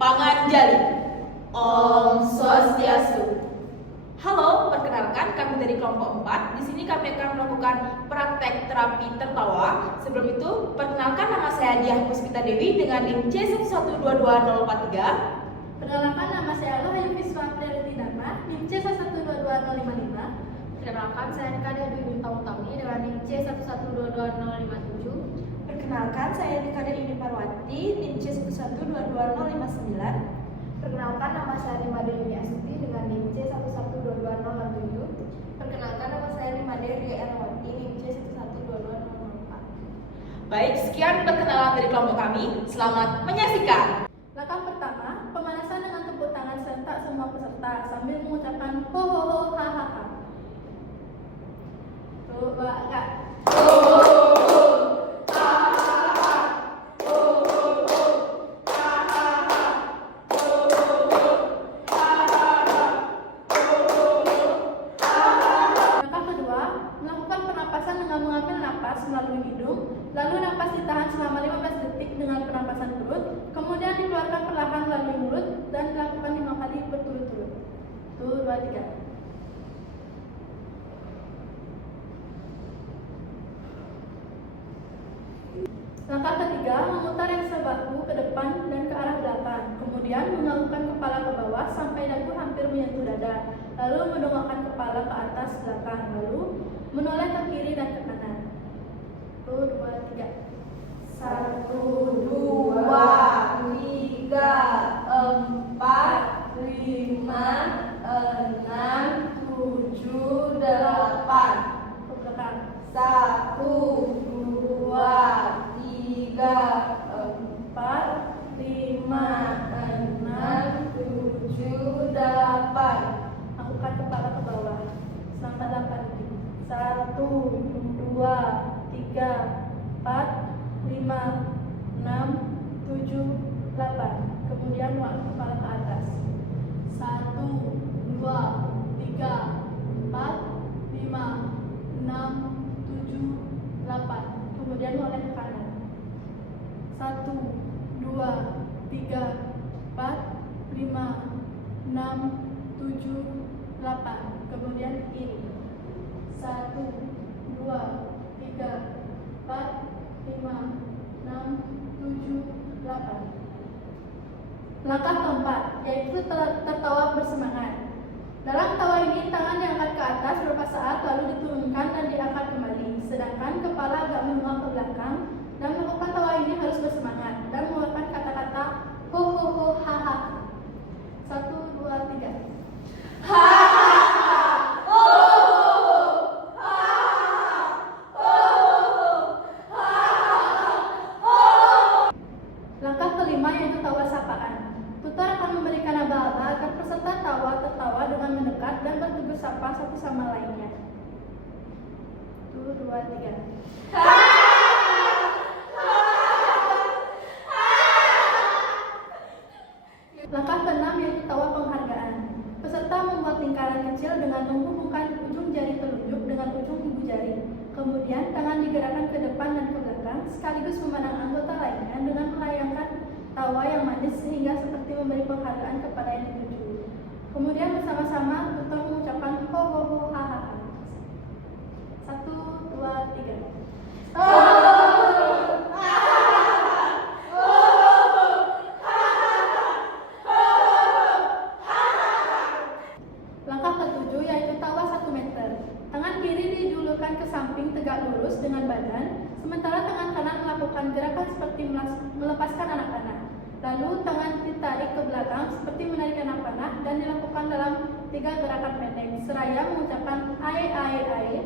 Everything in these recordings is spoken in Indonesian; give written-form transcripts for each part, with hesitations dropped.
Panganjali. Om Swastiastu. Halo, perkenalkan kami dari kelompok 4. Di sini kami akan melakukan praktek terapi tertawa. Sebelum itu, perkenalkan nama saya Diah Puspita Dewi dengan NIM C1122043. Perkenalkan nama saya Lohayu Viswatri Dharma, NIM C1122055. Perkenalkan saya Nika Dewi Bintang Utami dengan NIM C1122057. Perkenalkan saya Nika Dewi Parwati, NIM C1122059. Perkenalkan nama saya Nima Dewi Astuti dengan NIM C1122067. Perkenalkan nama saya Nima Dewi Erwati, NIM C1122004. Baik, sekian perkenalan dari kelompok kami. Selamat menyaksikan. Langkah pertama, pemanasan dengan tepuk tangan serentak semua peserta sambil mengucapkan ho ho ho ha ha ha. Coba enggak? Melalui hidung, lalu napas ditahan selama 15 detik dengan pernapasan perut, kemudian dikeluarkan perlahan melalui mulut dan dilakukan 5 kali berturut-turut. 1, 2, 3. Langkah ketiga, memutar yang sebahu ke depan dan ke arah belakang, kemudian menganggukkan kepala ke bawah sampai dagu hampir menyentuh dada, lalu mendongakkan kepala ke atas belakang, lalu menoleh ke kiri dan ke kanan. 1, 2, 3. 1, 2, 3, 4, 5, 6, 7, 8. Ke belakang. 1, 2, 3, 4, 5, 6, 7, 8. Angkutkan kepala ke bawah selama 8 detik. 1, 2, 3, 4, 5, 6, 7, 8. Kemudian angkat kepala ke atas. 1, 2, 3, 4, 5, 6, 7, 8. Kemudian oleh ke kanan. 1, 2, 3, 4, 5, 6, 7, 8. Kemudian ke kiri. 1, 2, 3, 4, 5, 6, 7, 8. Langkah keempat, yaitu tertawa bersemangat. Dalam tawa ini, tangan diangkat ke atas beberapa saat lalu diturunkan dan diangkat kembali, sedangkan kepala agak menunggak ke belakang. Dan melakukan tawa ini harus bersemangat dan mengeluarkan kata-kata ho ho ho ha ha. 1, 2, 3. Ha! Langkah kelima yaitu tawa sapaan. Tutor akan memberikan aba-aba agar peserta tertawa dengan mendekat dan bertegur sapa satu sama lainnya. 1, 2, 3. Langkah keenam yaitu tawa penghargaan. Peserta membuat lingkaran kecil dengan menghubungkan ujung jari telunjuk dengan ujung ibu jari. Kemudian tangan digerakkan ke depan dan ke belakang sekaligus memandang anggota lainnya dengan melayangkan tawa yang manis sehingga seperti memberi penghargaan kepada yang dituju. Kemudian bersama-sama tutor mengucapkan ho ho ho ha ha ha. 1, 2, 3. Langkah ketujuh yaitu tawa 1 meter. Tangan kiri dijulurkan ke samping tegak lurus dengan badan, sementara tangan kanan melakukan gerakan seperti melepaskan anak panah. Lalu tangan ditarik ke belakang seperti menarik anak panah dan dilakukan dalam 3 gerakan pendek, seraya mengucapkan ai ai ai.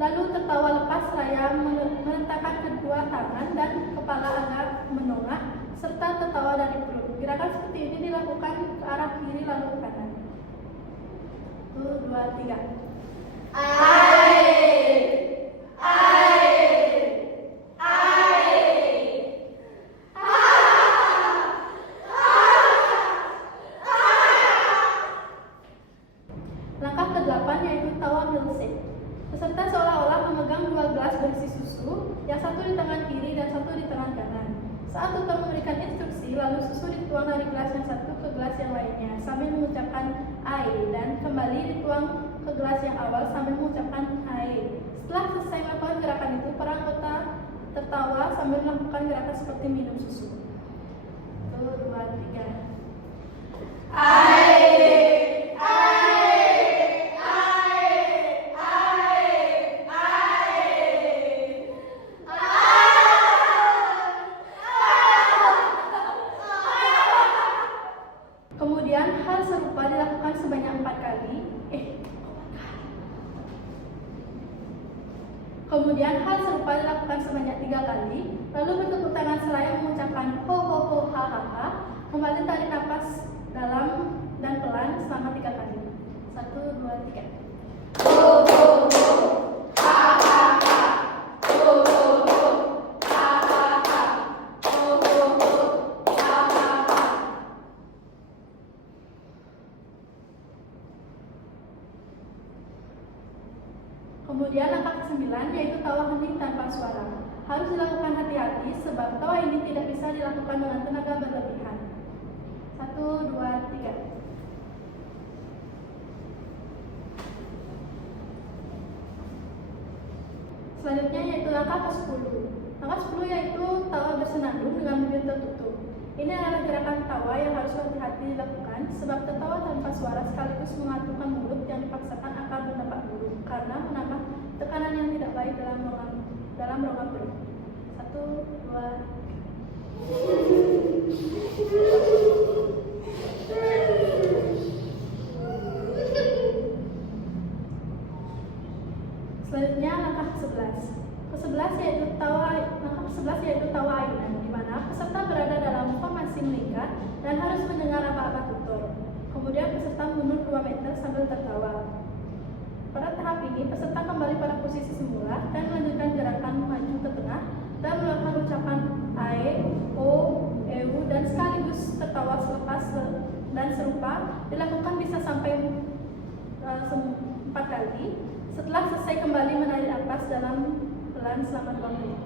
Lalu tertawa lepas seraya meletakkan kedua tangan dan kepala agak mendongak serta tertawa dari perut. Gerakan seperti ini dilakukan ke arah kiri lalu ke kanan. 1, 2, 3. Langkah ke-8 yaitu tawa milkshake. Peserta seolah-olah memegang 2 gelas berisi susu, yang satu di tangan kiri dan satu di tangan kanan. Saat tutor memberi memberikan instruksi, lalu susu dituang dari gelas yang satu ke gelas yang lainnya sambil mengucapkan ae, dan kembali dituang ke gelas yang awal sambil mengucapkan ae. Setelah selesai melakukan gerakan itu, para anggota tertawa sambil melakukan gerakan seperti minum susu. 1, 2, 3. Kemudian hal serupa dilakukan sebanyak 4 kali. Kemudian hal serupa dilakukan sebanyak 3 kali. Lalu bertepuk tangan seraya mengucapkan ho ho ho ha ha ha. Kembali tarik nafas dalam dan pelan selama 3 kali. 1, 2, 3. Kemudian langkah ke-9 yaitu tawa hening tanpa suara. Harus dilakukan hati-hati sebab tawa ini tidak bisa dilakukan dengan tenaga berlebihan. 1, 2, 3. Selanjutnya yaitu langkah ke-10. Langkah 10 yaitu tawa bersenandung dengan bibir tertutup. Ini adalah gerakan tawa yang harus hati-hati dilakukan sebab tertawa tanpa suara sekaligus mengatupkan mulut yang dipaksakan akan mendapat buruk karena menambah tekanan yang tidak baik dalam rongga perut. 1, 2. Selanjutnya langkah ke-11. Langkah ke-11 yaitu tawa ayunan, di mana peserta berada dalam formasi melingkar dan harus mendengar aba-aba tutor. Kemudian peserta mundur 2 meter sambil tertawa. Pada tahap ini peserta kembali pada posisi semula dan melanjutkan gerakan maju ke tengah dan melakukan ucapan ae, o, eu dan sekaligus tertawa selepas dan serupa dilakukan bisa sampai 4 kali. Setelah selesai kembali menarik nafas dalam pelan selama 2 menit.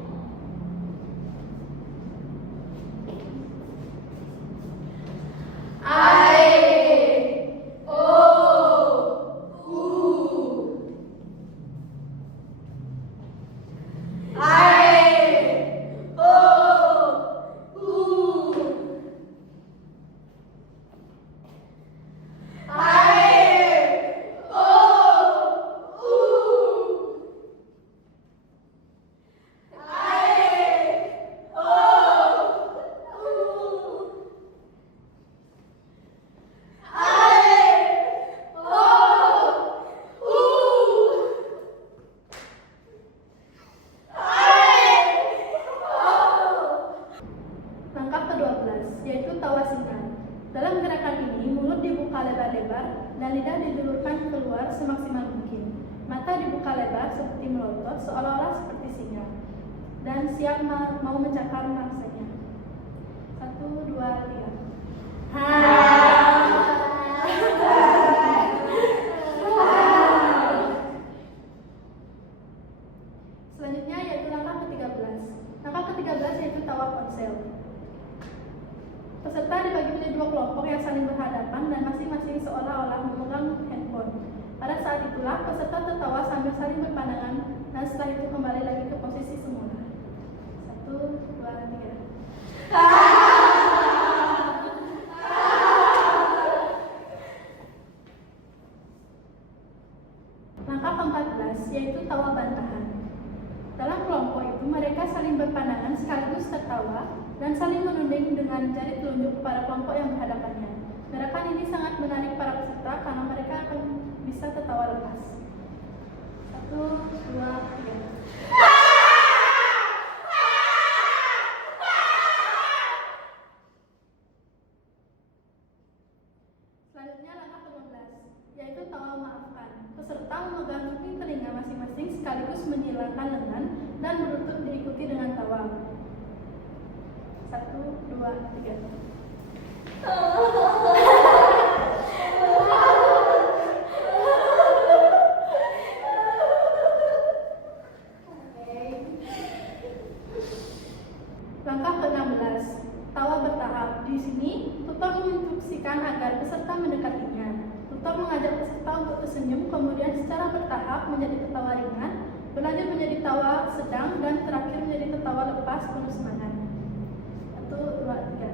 Yaitu tawa singa. Dalam gerakan ini, mulut dibuka lebar-lebar dan lidah dijulurkan keluar semaksimal mungkin. Mata dibuka lebar seperti melotot, seolah-olah seperti singa, dan siap mau mencakar mangsanya. 1, 2, 3. Selanjutnya yaitu langkah ke-13. Langkah ke-13 yaitu tawa ponsel. Peserta dibagi menjadi 2 kelompok yang saling berhadapan dan masing-masing seolah-olah memegang handphone. Pada saat itulah peserta tertawa sambil saling berpandangan dan setelah itu kembali lagi ke posisi semula. 1, 2, 3. Langkah ke-14 yaitu tawa bantahan. Dalam kelompok itu mereka saling berpandangan sekaligus tertawa dan saling menunding dengan jari telunjuk kepada kelompok yang berhadapannya. Gerakan ini sangat menarik para peserta karena mereka akan bisa tertawa lepas. 1, 2, 3. Selanjutnya langkah ke-15 yaitu tawa maafkan. Peserta memegang kuping telinga masing-masing sekaligus menyilangkan lengan dan berlutut diikuti dengan tawa. 1, 2, 3. Langkah ke-16, tawa Di sini, tutor menginstruksikan agar peserta mendekatinya. Tutor mengajak peserta untuk tersenyum, kemudian secara bertahap menjadi tertawa ringan, berlanjut menjadi tawa sedang, dan terakhir menjadi tertawa lepas penuh semangat. 1, 2, 3.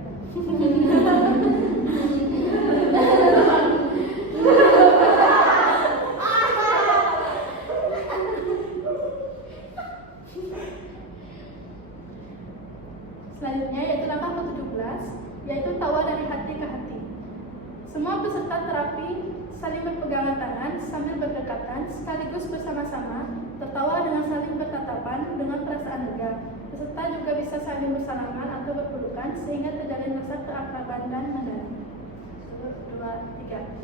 Selanjutnya yaitu langkah ke-17, yaitu tawa dari hati ke hati. Semua peserta terapi saling berpegangan tangan sambil berdekatan sekaligus bersama-sama tertawa dengan saling bertatapan dengan perasaan lega. Peserta juga bisa saling bersalaman atau berpelukan sehingga terjalin rasa keakraban dan mendalam. 1, 2, 3.